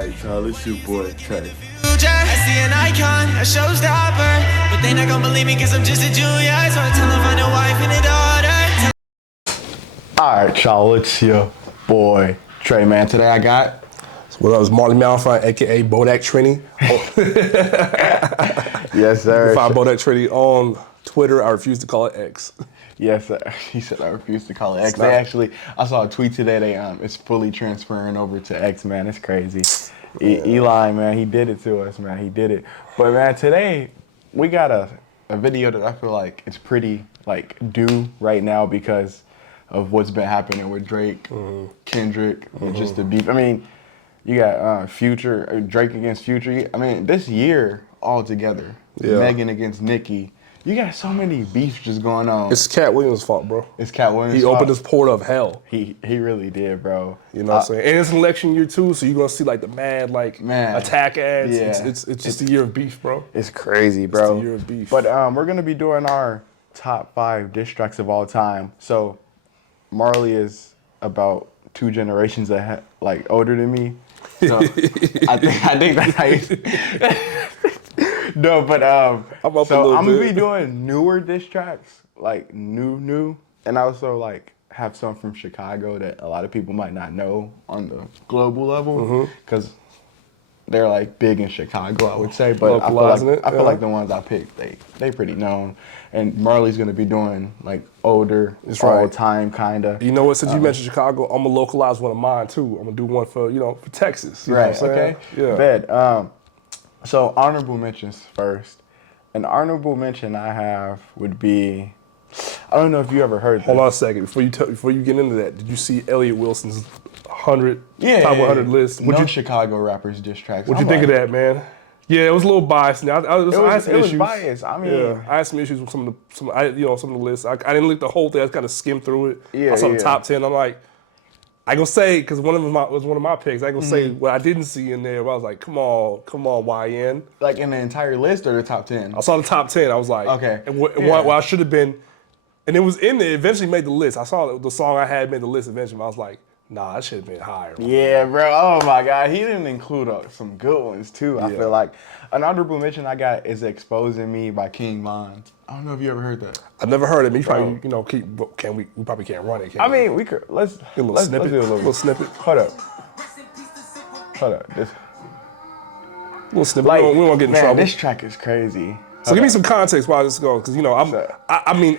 Alright, y'all, it's your boy Trey. I see an icon, a showstopper, but they not gonna believe me cause I'm just a junior. So I tell them find a wife and a daughter. Alright, y'all, it's your boy Trey, man. Today I got... Well, that was Marley Malphite, aka Bodak Trini. Yes, sir. You can find Bodak Trini on Twitter. I refuse to call it X. Yes, sir. He said I refuse to call it X. They actually, I saw a tweet today. It's fully transferring over to X, man. It's crazy. Eli, man, he did it to us, man. He did it. But man, today we got a video that I feel like it's pretty due right now because of what's been happening with Drake, Kendrick, and just the beef. I mean, you got Future, Drake against Future. I mean, this year altogether, Megan against Nicki. You got so many beefs just going on. It's Cat Williams' fault, bro. It's Cat Williams' He fault. opened this portal of hell. He really did, bro. You know what I'm saying? And it's an election year too, so you're gonna see like the mad attack ads. Yeah. It's just a year of beef, bro. It's crazy, bro. It's a year of beef. But we're gonna be doing our top 5 diss tracks of all time. So Marley is about 2 generations ahead, older than me. So I think that's how you. No, but I'm gonna be doing newer diss tracks, new, and also have some from Chicago that a lot of people might not know on the global level, because they're big in Chicago, I would say. But I feel like the ones I picked, they pretty known. And Marley's gonna be doing older, all time kinda. You know what? Since you mentioned Chicago, I'm gonna localize one of mine too. I'm gonna do one for for Texas. You know what I'm saying? Okay. Yeah. Bet. So honorable mentions first. An honorable mention I have would be, I don't know if you ever heard. Hold on a second before you get into that. Did you see Elliott Wilson's top 100 list? No Chicago rappers diss tracks. What'd you think of that, man? Yeah, it was a little biased. Now, I had some issues. It was biased. I mean, I had some issues with some of the lists. I didn't look the whole thing. I just kind of skimmed through it. Yeah, I saw the top 10. I'm like, I gonna say, because one of them was one of my picks. I gonna say what I didn't see in there. But I was like, come on, YN. In the entire list or the top 10? I saw the top 10. I was like, okay. And what I should have been, and it was in there. Eventually made the list. I saw the song I had made the list eventually. I was like, nah, that should have been higher. Yeah, bro. Oh my God, he didn't include some good ones too. I feel like an honorable mention I got is "Exposing Me" by King Von. I don't know if you ever heard that. I've never heard it. You probably we probably can't run it. We could let's do a little snippet. Do a little snippet. Hold up. This little snippet. We won't get in trouble. This track is crazy. So give me some context while this goes, because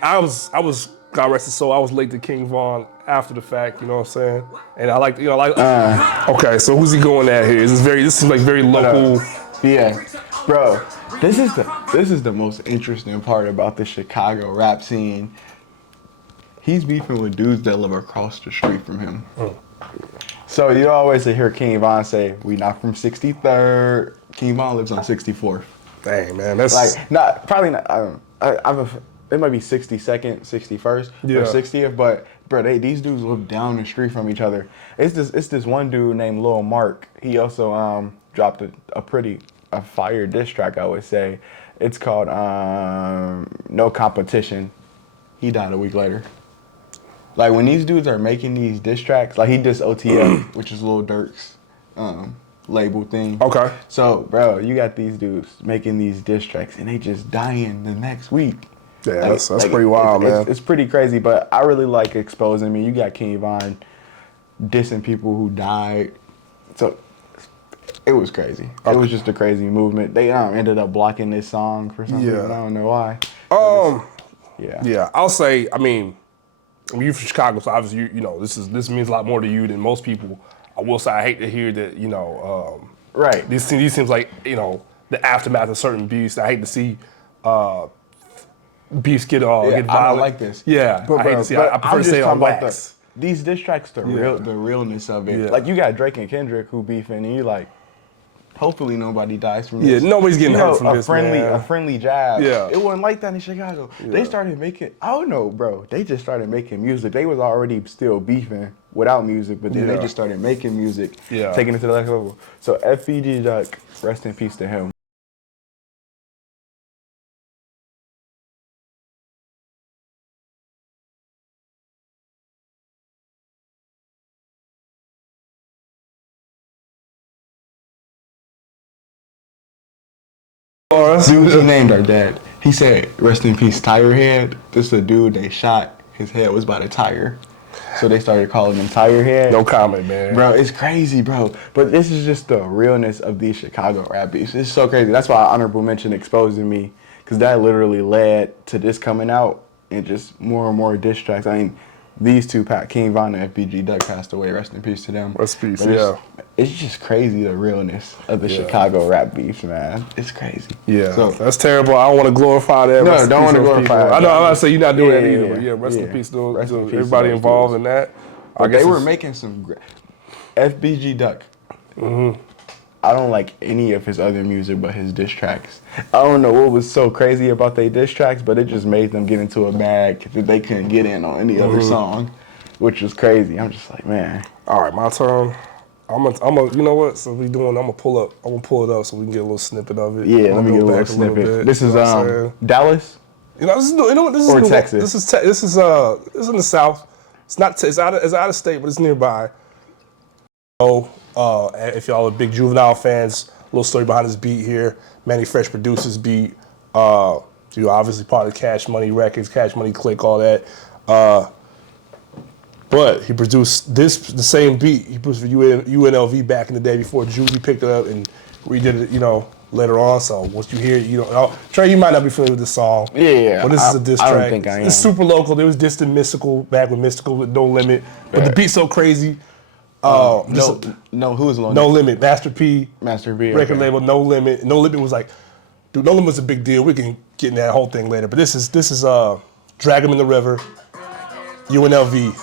I was God rest his soul. I was late to King Von after the fact. You know what I'm saying? And I okay, so who's he going at here? This seems like very local. Yeah, bro. This is the most interesting part about the Chicago rap scene. He's beefing with dudes that live across the street from him. So you always hear King Von say, "We not from 63rd." King Von lives on 64th. Dang, man, that's probably not. It might be 62nd, 61st, or 60th, but bro, these dudes live down the street from each other. It's this one dude named Lil Mark. He also dropped a fire diss track, I would say. It's called No Competition. He died a week later. When these dudes are making these diss tracks, he dissed OTF, which is Lil Durk's label thing. Okay. So, bro, you got these dudes making these diss tracks, and they just dying the next week. Yeah, that's pretty wild, man. It's pretty crazy, but I really like Exposing Me. You got King Von dissing people who died. So it was crazy. Okay. It was just a crazy movement. They ended up blocking this song for some reason. I don't know why. Yeah, I'll say, you're from Chicago, so obviously this means a lot more to you than most people. I will say I hate to hear that, right. These seems like, the aftermath of certain beefs. I hate to see beefs get violent. I don't like this. Yeah, but, I hate to see. I prefer to say on wax. These diss tracks, the realness of it. Yeah. You got Drake and Kendrick who beefing, and you hopefully nobody dies from this. Yeah, nobody's getting hurt from this, A friendly jab. Yeah. It wasn't like that in Chicago. Yeah. They started making, I don't know, bro. They just started making music. They was already still beefing without music, but then they just started making music, taking it to the next level. So FBG Duck, rest in peace to him. Dudes he named our dad. He said, "Rest in peace, Tire Head." This is a dude they shot. His head was by the tire, so they started calling him Tire Head. No comment, man. Bro, it's crazy, bro. But this is just the realness of these Chicago rap beefs. It's so crazy. That's why honorable mention Exposing Me, because that literally led to this coming out and just more and more diss tracks. I mean, these two, King Von and FBG Duck, passed away. Rest in peace to them. Rest in peace, But yeah. It's just crazy, the realness of the Chicago rap beefs, man. It's crazy. Yeah, So, that's terrible. I don't want to glorify that. No, Rest in don't peace wanna to those glorify people. it. I know. I'm about to say you're not doing that Yeah, either. yeah, But yeah, rest in yeah. peace to Rest in peace to everybody those involved dudes. in that. but they guess were it's- making some great. FBG Duck. I don't like any of his other music but his diss tracks. I don't know what was so crazy about their diss tracks, but it just made them get into a bag that they couldn't get in on any other song, which was crazy. I'm just like, man. All right, my turn. I'm a. You know what? So we doing. I'm gonna pull it up so we can get a little snippet of it. Yeah, I'm let me gonna get a go little back snippet. bit, This you is know what I'm saying? Dallas. You know, what? This is Or New- Texas. This is in the South. It's not. It's out of state, but it's nearby. So, if y'all are big Juvenile fans, little story behind this beat here. Manny Fresh produces beat. You obviously part of Cash Money Records, Cash Money Click, all that. But he produced the same beat. He produced for UNLV back in the day before Juvie picked it up and redid it, later on. So once you hear it, Trey, you might not be familiar with this song. Yeah, But this is a diss I track. don't think I am. It's super local. There was Distant Mystical back with Mystical with No Limit. But the beat's so crazy. No, who was No Limit, Master P. Master P, Record okay. label, No Limit. No Limit was like, dude, No Limit was a big deal. We can get in that whole thing later. But this is Drag 'Em in the River, UNLV.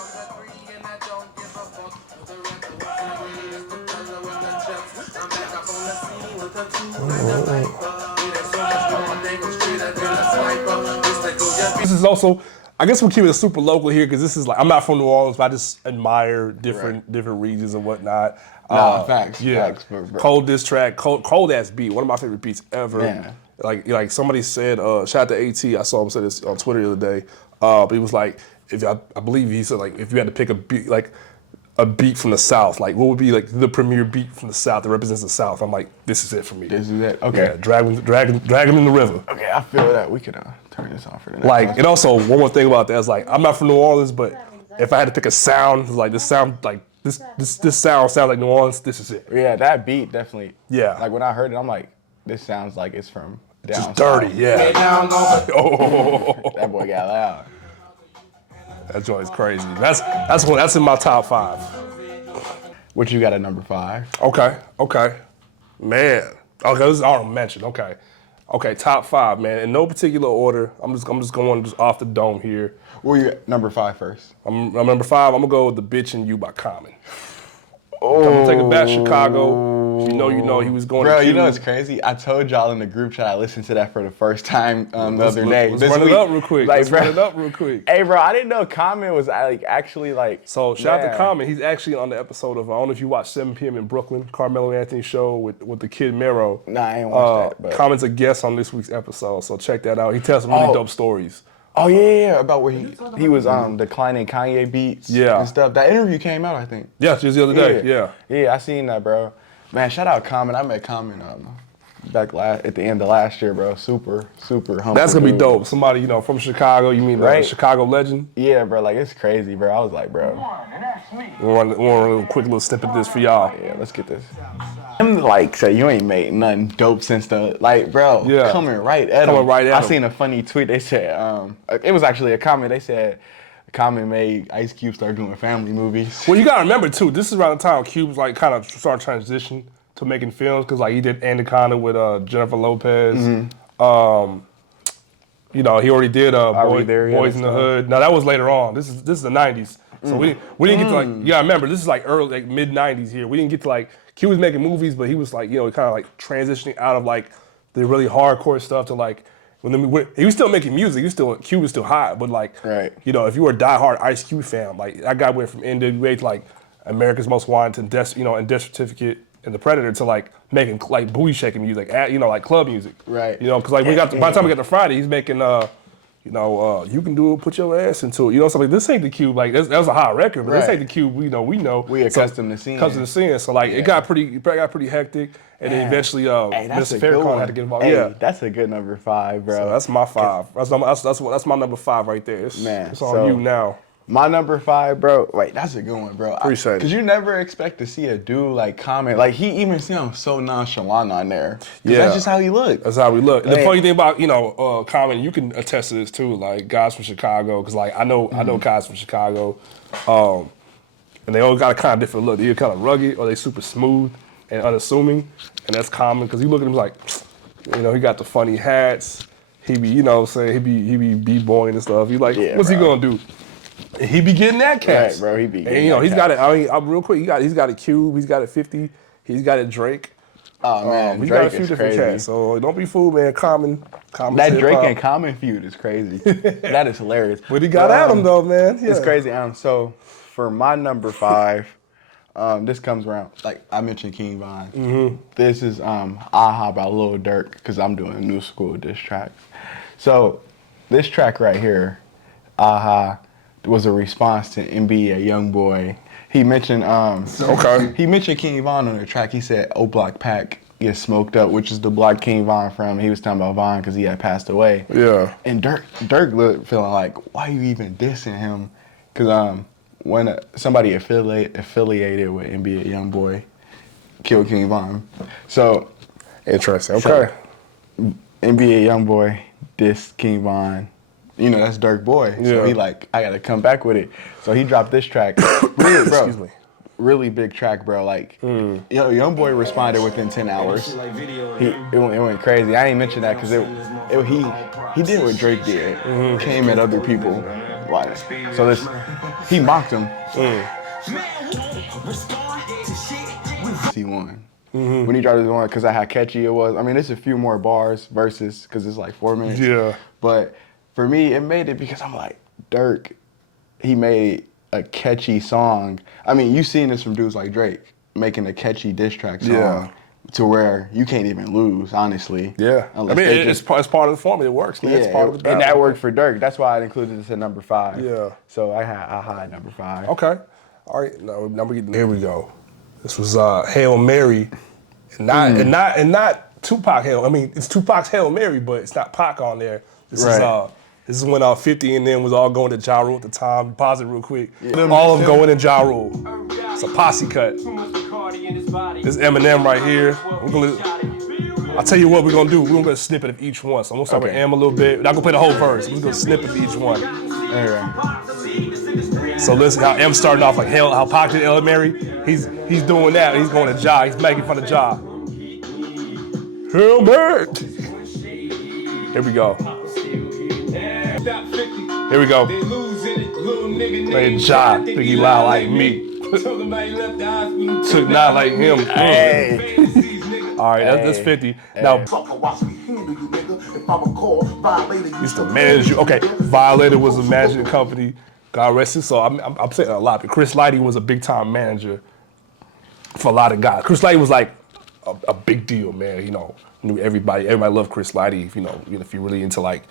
This is also, I guess we'll keep it super local here because this is like, I'm not from New Orleans, but I just admire different regions and whatnot. Nah, facts. Yeah, Facts, bro. cold diss track, cold ass beat, one of my favorite beats ever. Yeah. Like somebody said, shout out to AT, I saw him say this on Twitter the other day, but he was like, I believe he said like, if you had to pick a beat, like a beat from the South, like what would be like the premier beat from the South that represents the South? I'm like, this is it for me. This is it. Okay. Yeah, drag him in the river. Okay, I feel that. We could turn this off for the next Like, one. and also one more thing about that is like, I'm not from New Orleans, but if I had to pick a sound, like this sound, like this sound sounds like New Orleans. This is it. Yeah, that beat definitely. Yeah. Like when I heard it, I'm like, this sounds like it's from down Just south. dirty, yeah. Oh, That boy got loud. that joint's crazy. That's in my top 5. What you got at number 5? Okay, man. Okay, this is honorable mention. Okay, top 5, man. In no particular order. I'm just going off the dome here. Where you at number 5 first? I'm number 5. I'm gonna go with "The Bitch and You" by Common. I'm gonna take it back to Chicago. You know, he was going. Bro, to you know Cuba. it's crazy? I told y'all in the group chat I listened to that for the first time the other Let's- day. Let's This run week. it up real quick. Like, Let's bro, run it up real quick. Hey, bro, I didn't know Common was like actually like. So shout out man. to Common. He's actually on the episode of, I don't know if you watch 7 p.m. in Brooklyn, Carmelo Anthony show with the kid Mero. Nah, I ain't watched that. But... Common's a guest on this week's episode, so check that out. He tells some really Oh. dope stories. Oh yeah, about where he was declining Kanye beats. Yeah. And stuff. That interview came out, I think. Yeah, just the other day. Yeah. Yeah, I seen that, bro. Man, shout out Common. I met Common back at the end of last year, bro. Super humble. That's gonna be dude. dope. Somebody, from Chicago, you mean Right. a Chicago legend? Yeah, bro. Like it's crazy, bro. I was like, bro. We'll run a quick little snippet of this for y'all. Yeah, let's get this. I'm like, say you ain't made nothing dope since the bro. Yeah. Coming right at Coming him. right at I him. seen a funny tweet. They said, it was actually a comment. They said, Common made Ice Cube start doing family movies. Well, you gotta remember too, this is around the time Cube's like kind of started transition to making films because like he did Anaconda with Jennifer Lopez. Mm-hmm. He already did We There Yet Boys in and the stuff? Hood. Now that was later on. This is the '90s, so we didn't get to like. You gotta remember, this is like early like mid '90s here. We didn't get to like Cube was making movies, but he was like kind of like transitioning out of like the really hardcore stuff to like. When he was still making music, Cube was still hot, but like, Right. if you were a diehard Ice Cube fan, like that guy went from NWA to like America's Most Wanted and Death Certificate and The Predator to like making like booty shaking music, like club music. Right. Because like by the time we got to Friday, he's making You know, you can do it. Put your ass into it. You know, something. This ain't the Cube. Like that was a hot record, but this Right. ain't the Cube. We know. We accustomed to seeing. Accustomed to seeing. So like, it got pretty hectic, and then eventually, Hey, that's Mr. a good Farrakhan one. had to get involved. Hey, Yeah, that's a good number 5, bro. so that's my 5. That's my number 5 right there. It's on so- you now. My number 5, bro. Wait, that's a good one, bro. Appreciate it. Cause you never expect to see a dude like comment. Like he even sounds so nonchalant on there. Yeah. That's just how he looks. That's how we look. And the Hey. funny thing about, Common, you can attest to this too, like guys from Chicago, because like I know guys from Chicago, and they all got a kind of different look. They're either kind of rugged or they super smooth and unassuming, and that's common because you look at him like, he got the funny hats. He be, he be b-boying and stuff. You like, Yeah, what's he bro. gonna do? He be getting that cash, Right, bro, he be And getting that he's cash. got it. I mean, real quick, he's got a Cube, he's got a 50, he's got a Drake. Oh man, We Drake got a few is different crazy. cats, so don't be fooled, man. Common That hip Drake hop. and Common feud is crazy. That is hilarious. But he got at him though, man. Yeah. It's crazy. So for my number 5, this comes around. Like I mentioned, King Von. Mm-hmm. This is Aha by Lil Durk because I'm doing a new school diss track. So this track right here, Aha, was a response to NBA YoungBoy. He mentioned Okay. He mentioned King Von on the track. He said, "Oh, Block Pack gets smoked up," which is the block King Von from. He was talking about Von because he had passed away. Yeah. And Dirk looked feeling like, why you even dissing him? Because when somebody affiliated with NBA YoungBoy killed King Von. So Interesting. Okay. NBA YoungBoy dissed King Von. That's Dirk Boy. So Yeah. he like, I gotta come back with it. So he dropped this track. Really, bro. Excuse me. Really big track, bro. Like, YoungBoy responded within 10 hours. It went crazy. I ain't mention that because he did what Drake did. Came at other people. Like, so he mocked him. He won. When he dropped his one, because of how catchy it was. I mean, there's a few more bars versus because it's like 4 minutes. Yeah. But for me, it made it because I'm like, Dirk, he made a catchy song. I mean, you've seen this from dudes like Drake, making a catchy diss track song Yeah. to where you can't even lose, honestly. Yeah. Unless I mean, they it's part of the formula. It works, man. yeah, It's part of the and battle. that worked for Dirk. That's why I included this at number 5. Yeah. So I had number 5. Okay. All right. Here we go. This was Hail Mary, and not Tupac Hail. I mean, it's Tupac's Hail Mary, but it's not Pac on there. This Right. is when 50 and them was all going to Ja Rule at the time. Pause it real quick. All of them going to Ja Rule. It's a posse cut. This Eminem right here. I'll tell you what we're gonna do. We're gonna get a snippet of each one. So I'm gonna start with Okay. M a little bit. We're not gonna play the whole verse. We're gonna do a snippet of each one. Anyway. So listen how M's starting off like how Pac did Hail Mary. He's doing that. He's going to Ja. He's making fun of Ja. Hail Mary. Here we go. Here we go. Like Ja, think he loud like me. Took not like him. Hey. All right, that's 50. Now, used to manage you. Okay, Violator was a management company. God rest his soul. I'm saying a lot, but Chris Lighty was a big time manager for a lot of guys. Chris Lighty was like a big deal, man. Knew everybody. Everybody loved Chris Lighty. If you're really into like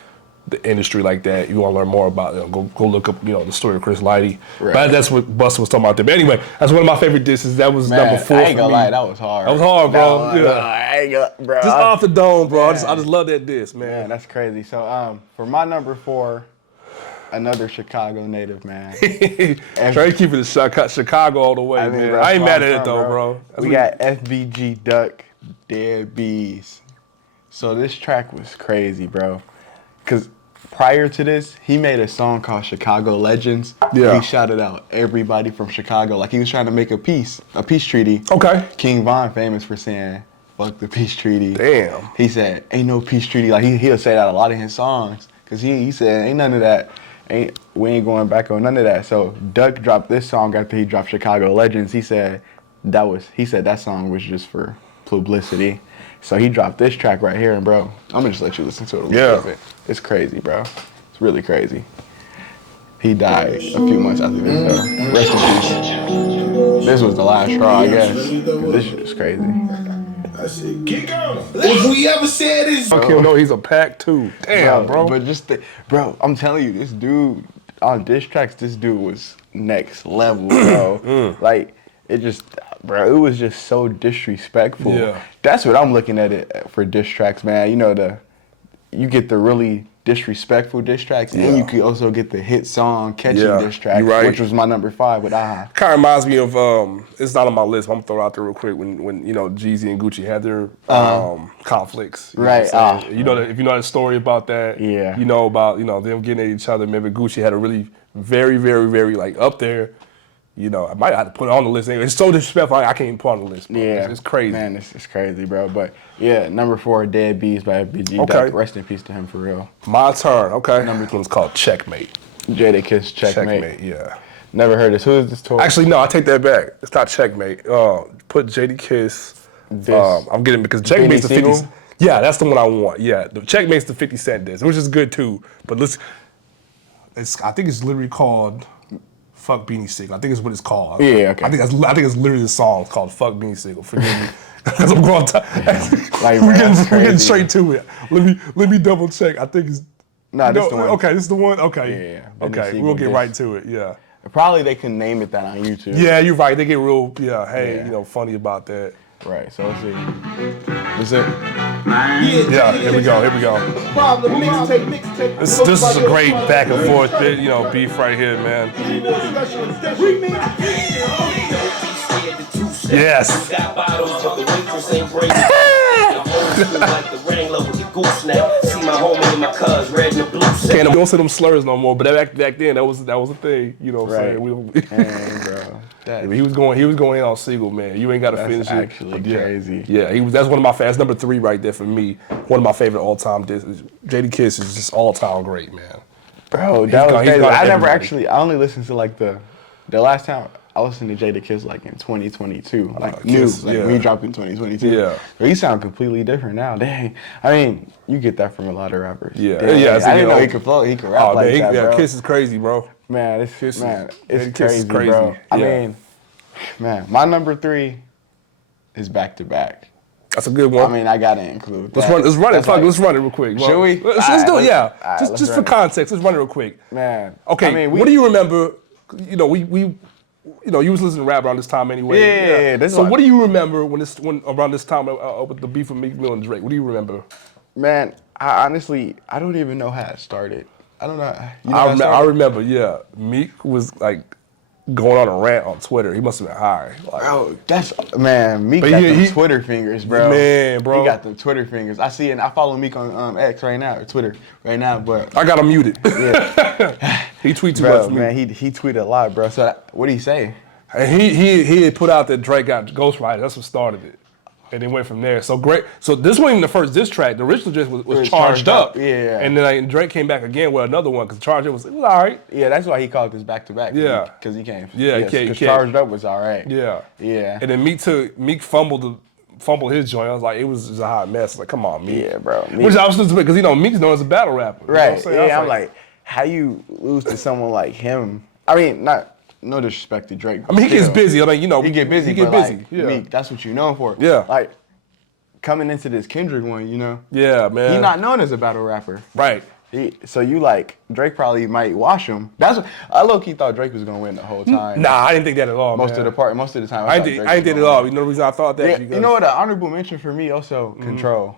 the industry like that, you want to learn more about it. Go look up, the story of Chris Lighty. Right. But that's what Busta was talking about there. But anyway, that's one of my favorite disses. That was Man, number 4 I ain't for gonna me. lie, that was hard. That was hard, bro. That was- Yeah. I ain't gonna, bro. Just off the dome, bro. I just love that diss, man. Man, that's crazy. So for my number 4, another Chicago native, man. Trey keeping the Chicago all the way, I mean, man. bro, I ain't that's mad where at I'm it from, though, bro. We got FBG Duck, Dead Bees. So this track was crazy, bro. Cause prior to this, he made a song called Chicago Legends. Yeah. He shouted out everybody from Chicago. Like he was trying to make a peace treaty. Okay. King Von famous for saying, fuck the peace treaty. Damn. He said, ain't no peace treaty. Like he'll say that a lot in his songs. Cause he said, ain't none of that. We ain't going back on none of that. So Duck dropped this song after he dropped Chicago Legends. He said that song was just for publicity. So he dropped this track right here, and bro, I'm gonna just let you listen to it a little bit. It's crazy, bro. It's really crazy. He died a few months after this, though. Rest in peace. This was the last straw, I guess. 'Cause this shit is crazy. shit. Kick on. If we ever said this. Fuck him, no, he's a pack too. Damn, bro. But bro, I'm telling you, this dude on diss tracks, this dude was next level, bro. Like, it just, bro, it was just so disrespectful. Yeah. That's what I'm looking at it for diss tracks, man. You know, you get the really disrespectful diss tracks, and you could also get the hit song catchy diss tracks, which was my number 5 with Aha. Kind of reminds me of it's not on my list, but I'm gonna throw it out there real quick. When you know Jeezy and Gucci had their conflicts, you know right? what I'm saying? You know if you know the story about that, Yeah. You know about them getting at each other. Remember Gucci had a really very very very like up there. You know, I might have to put it on the list anyway. It's so disrespectful, I can't even put it on the list, bro. Yeah, It's crazy. Man, it's crazy, bro. But yeah, number 4, Dead Bees by FBG. Okay. Rest in peace to him for real. My turn, okay. Number 2 is called Checkmate. Jadakiss, Checkmate. Yeah. Never heard this. Who is this tour? Actually, no, I take that back. It's not Checkmate. Put Jadakiss. I'm getting because Checkmate's the 50. Siegel? Yeah, that's the one I want. Yeah, the Checkmate's the 50 Cent disc, which is good too. But I think it's literally called Fuck Beanie Sigel. I think it's what it's called. Yeah, okay. I think it's literally the song called Fuck Beanie Sigel. Forgive me. Because I'm going to Like, we're man, that's getting crazy. straight to it. Let me double check. I think it's Nah, this the one. Okay, this is the one. Okay. Yeah, Beanie Okay, Siegel we'll get disc. right to it. Yeah. Probably they can name it that on YouTube. Yeah, you're right. They get real, hey, Yeah. funny about that. Right, so let's see. Is it? Yeah, here we go. Problem mixtape. This is a great back and forth bit, beef right here, man. Yes. Got bottles, but the waitress ain't breaking. The whole school like the Wrangler with the gooseneck. See my homie and my cuz, red and the blue set. We don't say them slurs no more, but back then that was a thing, you know what I'm Right. saying? Dang, bro. He was going in on Siegel, man. You ain't got to That's finish it. actually But yeah. crazy. Yeah, that's one of my favorites. Number 3 right there for me. One of my favorite all-time discs. Jadakiss is just all-time great, man. Bro, that was gone- he's crazy. gone I never everybody. actually, I only listened to like the last time I listened to Jadakiss like in 2022. Like Kiss, when yeah. he dropped in 2022. Yeah. But he sound completely different now. Dang. I mean, you get that from a lot of rappers. Yeah. Dang. Yeah, I didn't know he could flow. He could rap like that, bro. Kiss is crazy, bro. Man, it's Kiss is- it's Kiss is crazy, bro. I Yeah. mean, man, my number 3 is Back to Back. That's a good one. I mean, I gotta include that. Let's run it. That's Fuck, like- let's run it real quick. Should we? Let's do it. Yeah. alright, let's Just for run it. context, let's run it real quick. Man. Okay. I mean, what do you remember? You know, you was listening to rap around this time anyway. Yeah. This So one- what do you remember when around this time with the beef with Meek Mill and Drake? What do you remember? Man, I honestly, I don't even know how it started. I don't know. You know how it I started? remember. Yeah, Meek was like going on a rant on Twitter. He must have been high. Like, Bro, Meek But got he- the he- Twitter fingers, bro. Man, bro. He got the Twitter fingers. I see it, and I follow Meek on X right now, or Twitter right now, but I got him muted. yeah. He tweets too much Bro, for me. man, he tweeted a lot, bro. So what did he say? And he had put out that Drake got ghostwriter. That's what started it. And it went from there. So great. So this wasn't even the first diss track. The original diss was was charged Charged up. Up, yeah. And then Drake came back again with another one because Charged Up was all right. Yeah, that's why he called this back to back. Yeah. Because he came. Yeah, he came- Because he came. Charged Up was all right. Yeah. Yeah. And then Meek fumbled his joint. I was like, it was just a hot mess. Like, come on, Meek. Yeah, bro. Which I was just because Meek's known as a battle rapper. You know what I'm Right. saying? I was Yeah, I'm like, how you lose to someone like him? I mean, no disrespect to Drake. I mean, he gets busy. I mean, He get busy. He get but busy. Like, Yeah. Meek, that's what you're known for. Yeah. Like coming into this Kendrick one, Yeah, man. he's not known as a battle rapper. right. So you like Drake probably might wash him. That's what I low key thought Drake was gonna win the whole time. Nah, I didn't think that at all. most man. of the time. I thought didn't Drake think was that at gonna all. win. You know the reason I thought that? Yeah, Because you know what? An honorable mention for me also Control,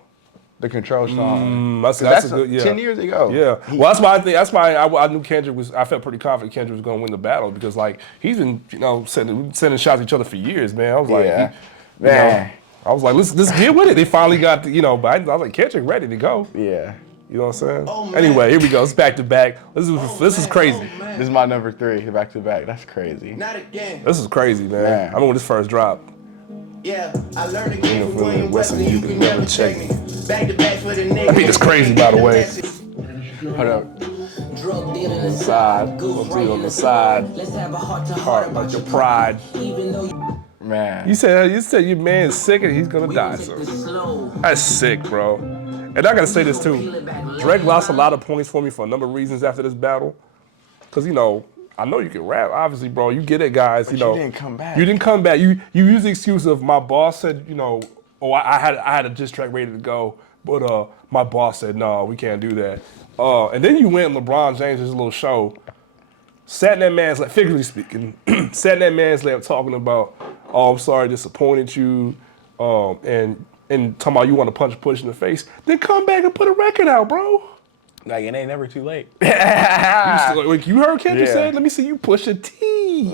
the Control song. That's That's a good, yeah. 10 years ago. Yeah. Well, that's why I knew Kendrick was. I felt pretty confident Kendrick was going to win the battle because like he's been sending shots at each other for years, man. I was like, Yeah. you know, Man. I was like, let's get with it. They finally got but I was like, Kendrick ready to go. Yeah. You know what I'm saying? Oh, man. Anyway, here we go. It's back to back. This is crazy. This is my number 3, back to back. That's crazy. Not again. This is crazy, man. Man. I remember when this first dropped. Yeah, I learned again from William William Weston, Weston. you can never check me. Back to back for the nigga. That beat is crazy, by the way. Hold up. Drug dealing aside, Side, goose go right on in the the side. side. Let's have a heart to Heart heart like about your your pride. even though you Man. You said your man is sick and he's gonna die. take So this slow. that's sick, bro. And I gotta say this too. Drake lost a lot of points for me for a number of reasons after this battle. Cause I know you can rap, obviously, bro. You get it, guys. But you didn't come back. You didn't come back. You use the excuse of my boss said, oh, I had a diss track ready to go, but my boss said, no, we can't do that. And then you went LeBron James' little show, sat in that man's lap, figuratively speaking, sat in that man's lap talking about, oh, I'm sorry, disappointed you, and talking about you want to punch Push in the face. Then come back and put a record out, bro. Like, it ain't never too late. You heard Kendrick Yeah. say, let me see you push a T.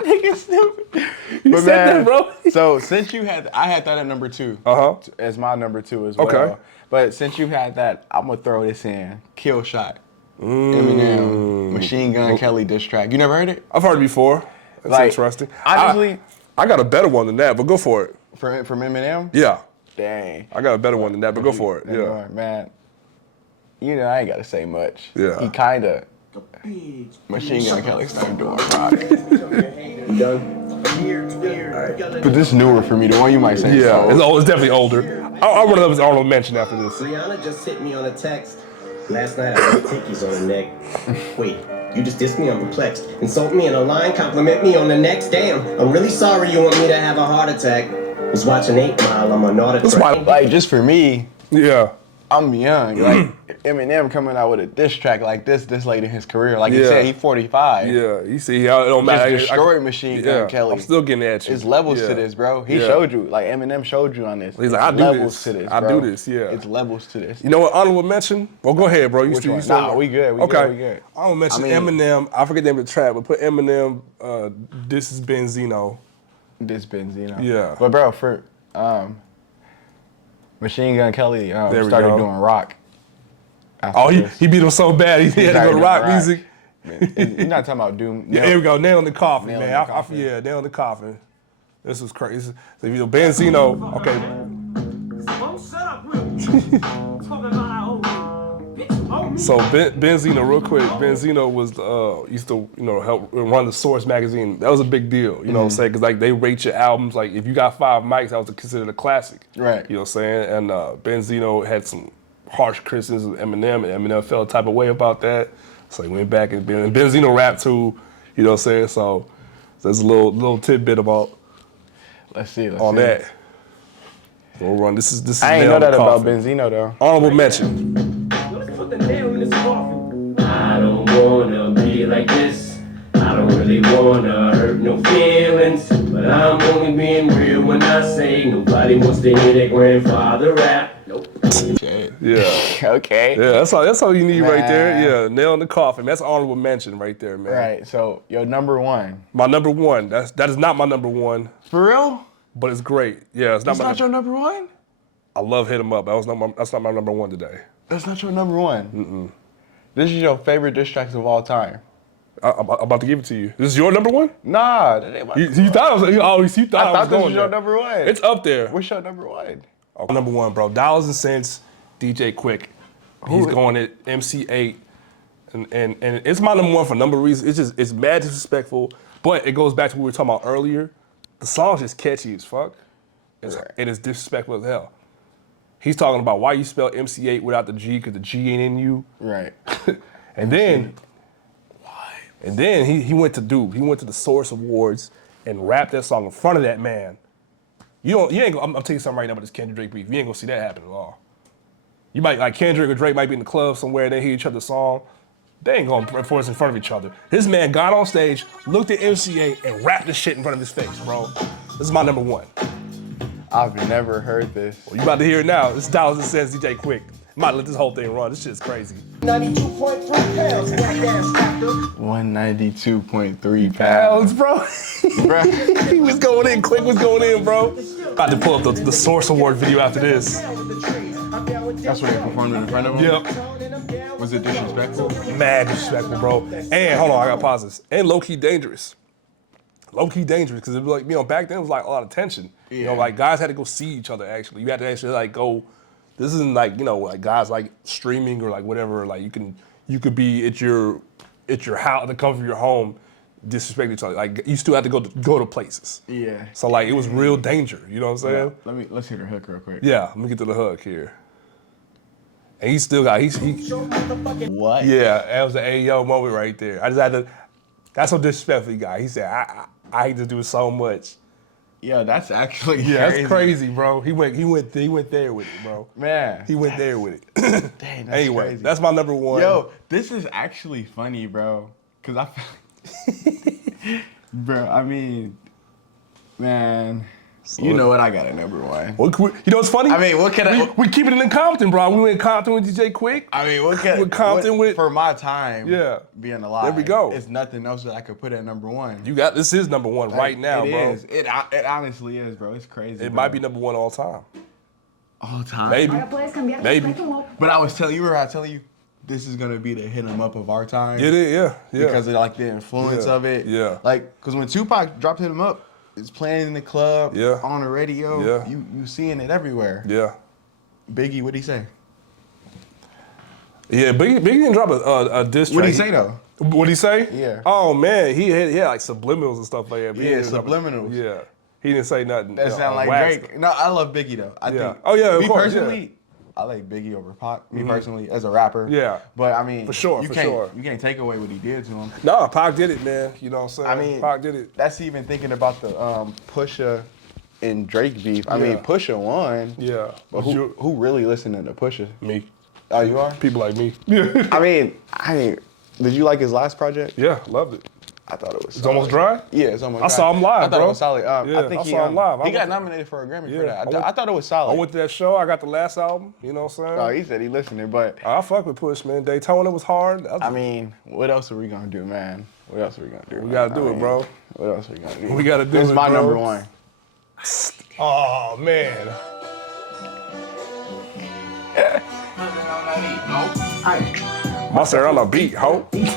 Nigga stupid. You said that, bro. So since you had, I had that at number 2. As my number 2 as well. Okay. But since you had that, I'm gonna throw this in. Kill Shot. Eminem, Machine Gun Kelly diss track. You never heard it? I've heard it before. That's Like, interesting. honestly- I got a better one than that, but go for it. From Eminem? Yeah. Dang. I got a better one than that, but go for it. Yeah. Man, you know, I ain't gotta say much. Yeah. He kinda, Machine Gun Kelly started doing rock. But this newer for me, the one you might say. Yeah. so- It's definitely older. I'll run it up as honorable mention after this. Rihanna just hit me on a text. Last night I got tickies on the neck. Wait, you just dissed me? I'm perplexed. Insult me in a line, compliment me on the next. Damn, I'm really sorry you want me to have a heart attack. Was watching 8 Mile, I'm on auto That's why, Like, just for me, yeah. I'm young. Like, Eminem coming out with a diss track like this late in his career. Like you Yeah. said, he's 45. Yeah. You see how it don't matter. Just destroyed Machine Gun Kelly. I'm still getting at you. It's levels Yeah. to this, bro. He Yeah. showed you. Like, Eminem showed you on this. He's like, It's I do levels this. to this, I bro. do this, yeah. It's levels to this. You know what honorable mention? Well, go ahead, bro. You Which still, one? you still Nah, we good, we okay. good, we good. Honorable mention I mean- Eminem. I forget the name of the track, but put Eminem, This is Benzino. This Benzino. Yeah. But, bro, for Machine Gun Kelly we started go. doing rock. after Oh, this. he beat him so bad, he had to go started to doing rock music. You're not talking about Doom. Yeah, here we go. Nail in the coffin, Nail in man. the coffin. Yeah, nail in the coffin. This was crazy. So, you know, Benzino, okay. So Benzino, real quick, Benzino was used to help run the Source magazine. That was a big deal, you know what I'm saying? Because like they rate your albums. Like if you got 5 mics, that was considered a classic. Right. You know what I'm saying? And Benzino had some harsh criticisms of Eminem, and Eminem felt a type of way about that. So he went back and Benzino rapped too. You know what I'm saying? So there's a little tidbit about Let's see. on that. So we'll run. This is. I ain't nail know in the that about coffin. Benzino, though. Honorable mention. Let's put the nail in this coffin. I don't wanna be like this. I don't really wanna hurt no feelings. But I'm only being real when I say nobody wants to hear their grandfather rap. Nope. Yeah. Okay. Yeah, that's all you need right there. Man. Yeah, nail in the coffin. That's honorable mention right there, man. Right. So, your number 1. My number 1. That is not my number 1, For real? but it's great. Yeah, it's not That's my. not your number 1? I love Hit 'Em Up. That's not my number 1 today. That's not your number 1. This is your favorite diss tracks of all time. I'm about to give it to you. This is your number 1? Nah, that ain't my You thought I was. You thought I thought was this going was your there. number 1. It's up there. What's your number 1? Number 1, bro. Dollars and Cents, DJ Quick. He's going at MC8. And it's my number 1 for a number of reasons. It's mad disrespectful, but it goes back to what we were talking about earlier. The song's just catchy as fuck. And it's disrespectful as hell. He's talking about why you spell MC8 without the G, because the G ain't in you. Right. And then he went to the Source Awards and rapped that song in front of that man. I'm telling you something right now about this Kendrick Drake beef. You ain't gonna see that happen at all. You might, like Kendrick or Drake might be in the club somewhere and they hear each other's song. They ain't gonna perform in front of each other. This man got on stage, looked at MC8 and rapped this shit in front of his face, bro. This is my number 1. I've never heard this. Well, you about to hear it now. This is Dollars and Cents, DJ Quick. Might let this whole thing run. This shit's crazy. 92.3 pounds, goddamn factor. 192.3 Pounds, pounds. bro. Bruh. He was going in, Quick was going in, bro. About to pull up the Source Award video after this. That's what they performed in front of him? Yep. Was it disrespectful? Mad disrespectful, bro. And hold on, I got pause this. And low-key dangerous. Low-key dangerous, because it was like, back then it was like a lot of tension. You know, Yeah. like guys had to go see each other actually. You had to actually like go, this isn't like, like guys like streaming or like whatever, like you could be at your house, the comfort of your home, disrespect each other. Like you still have to go to places. Yeah. So like it was real danger, you know what I'm saying? Let's hear the hook real quick. Yeah, let me get to the hook here. And he still got, What? yeah, that was an AO moment right there. I just had to, that's so disrespectful he got. He said, I hate to do it so much. Yo, that's actually Yeah, crazy. that's crazy, bro. He went there with it, bro. Man. He went there with it. Dang, that's Anyway, crazy. that's my number one. Yo, this is actually funny, bro. Cause I feel bro, I mean, man, you know what I got at number one. You know what's funny? I mean, what can I? We keep it in Compton, bro. We went in Compton with DJ Quick. I mean, what can With Compton with- for my time? Yeah. being alive. There we go. It's nothing else that I could put at number one. This is number one right now, it bro. Is. It honestly is, bro. It's crazy. It bro. might be number one all time. all time. Maybe. Maybe. But I was telling you, this is gonna be the hit 'em up of our time. It is, yeah. Because of like the influence Yeah, of it. yeah. Like, cause when Tupac dropped Hit 'em Up, it's playing in the club, Yeah. on the radio. Yeah. You seeing it everywhere. Yeah. Biggie, what'd he say? Yeah, Biggie didn't drop a diss track. What'd he say though? What'd he say? Yeah. Oh man, he had like subliminals and stuff like that. but he Yeah, didn't drop a- subliminals. Yeah. He didn't say nothing. That sound like wax Drake. No, I love Biggie though. I Yeah. think. Oh, yeah, of Me course, personally, I like Biggie over Pac. Me personally, as a rapper. Yeah. But I mean, For sure, you for can't, sure. You can't take away what he did to him. No, Pac did it, man. You know what I'm saying? I mean, Pac did it. That's even thinking about the Pusha and Drake beef. I mean, Yeah. Pusha won. Yeah. But who really listening to Pusha? Me. Oh, you are? People like me. I mean, did you like his last project? Yeah, loved it. I thought it was. It's almost dry? Yeah, it's almost. I saw him live, I thought bro. it was solid. Yeah, I think I saw him live. I He got went- nominated for a Grammy Yeah, for that. I I thought it was solid. I went to that show. I got the last album. You know what I'm saying? Oh, he said he listening, but I fuck with Push, man. Daytona was hard. I mean, what else are we gonna do, man? What else are we gonna do? We gotta do it, bro. What else are we gonna do? We gotta do This it, is my bro. number one. Oh man. Monster on the beat, ho. Body,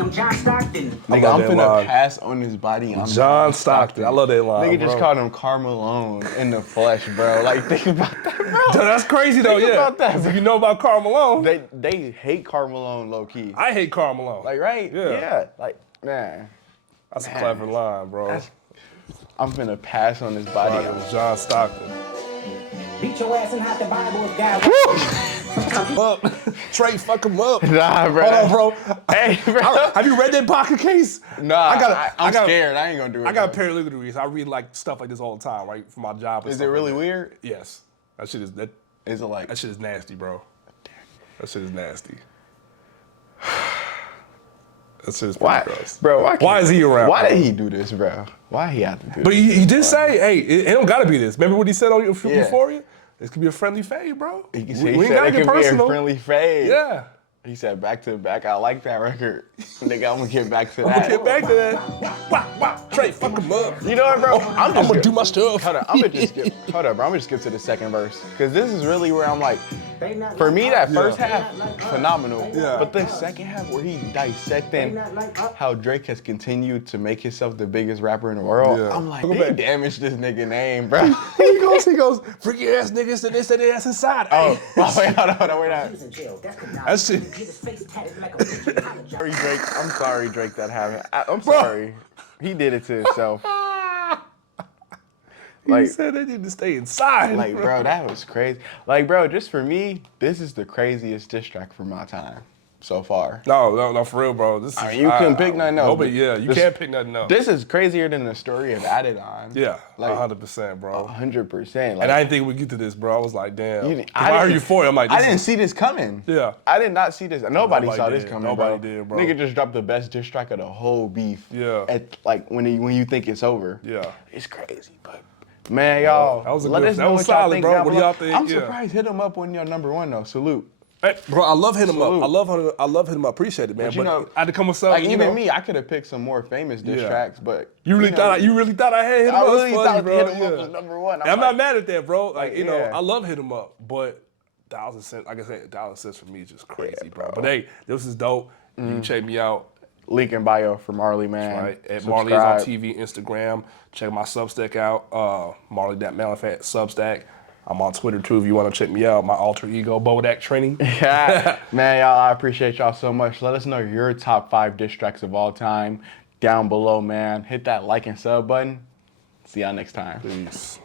I'm John Stockton. Nigga, love I'm that finna line. pass on his body. I'm John Stockton. I love that line. Nigga just bro. called him Carmelone in the flesh, bro. Like, think about that, bro. Dude, that's crazy though, Think yeah. about that, bro. You know about Karl Malone? They hate Carmelone low key. I hate Karl Malone. Like, right? Yeah. Like, man, That's a clever line, bro. I'm finna pass on his body. It was John Stockton. Beat your ass and hide the Bible if God Up. Trey, fuck him up. Nah, bro. Hold on, bro. Hey, bro. Have you read that pocket case? Nah, I'm gotta- scared. I ain't gonna do it. I got a bro. paralegal degree, so I read like stuff like this all the time, right? For my job. and Is it stuff like really that. weird? Yes. That shit is Is it like? that shit is nasty, bro. That shit is nasty. That shit is pretty Why, gross. bro? Why is he around? Why bro? did he do this, bro? Why he have to do But this? he did say, hey, it don't gotta be this. Remember what he said on Yeah. Euphoria? This could be a friendly fade, bro. He We said ain't it gotta could get be a personal. friendly fade. Yeah. He said back to back. I like that record. Nigga, I'm gonna get back to I'm that. gonna get back to that. Wow, wow. Trey, fuck him up. You know what, bro? I'm gonna do my stuff. Hold up, I'm gonna just skip. Hold up, bro. I'm gonna skip to the second verse because this is really where I'm like, for me, that first half phenomenal. Yeah. But the second half where he dissecting how Drake has continued to make himself the biggest rapper in the world, Yeah. I'm like, Go they back. damaged this nigga name, bro. he goes, freaky ass niggas and they said they ass inside. Oh, Hey. wait, hold on, wait, He was in jail. That's the That shit. His face tatted like a bitch. sorry, Drake. I'm sorry, Drake, that happened. I'm sorry. He did it to himself. He Like, said they need to stay inside. like, bro, that was crazy. Like, bro, just for me, this is the craziest diss track for my time so far. No, for real, bro. This is, I mean, you couldn't pick nothing else. Nobody, yeah, you This- can't pick nothing else. This is crazier than the story of Adidon. Yeah, like 100%, bro. 100%. Like, And I didn't think we'd get to this, bro. I was like, damn. you- 'Cause I heard didn't- Euphoria. I'm like, I this didn't is- see this coming. Yeah. I did not see this. Nobody saw Nobody this did. coming. Nobody bro. did, bro. Nigga just dropped the best diss track of the whole beef. Yeah. At like when you think it's over. Yeah. It's crazy, but. Man, y'all, that was a let good- us that know was what y'all solid, think bro. down What do below. y'all think? I'm Yeah. surprised Hit 'em Up when you're number one though. Salute. Hey, bro, I love hitting him Salute. up. I love hitting him up. Appreciate it, man. But you know, I had to come with something. Like you even know. me, I could have picked some more famous diss Yeah. tracks, but You really thought I had hit him I up? That's really funny, thought bro. Hit 'em Up Yeah. was number one. And I'm not like, mad at that, bro. Like, you know, yeah. I love hit him up, but 1,000 cents, like I said, 1,000 cents for me is just crazy, Yeah, bro. bro. But hey, this is dope. You can check me out. Link in bio for Marley, man. Right, at Marley is on Subscribe. TV, Instagram. Check my Substack out, Marley.Malafat Substack. I'm on Twitter too if you want to check me out. My alter ego, Bodak Training. Yeah. Man, y'all, I appreciate y'all so much. Let us know your top 5 diss tracks of all time down below, man. Hit that like and sub button. See y'all next time. Peace.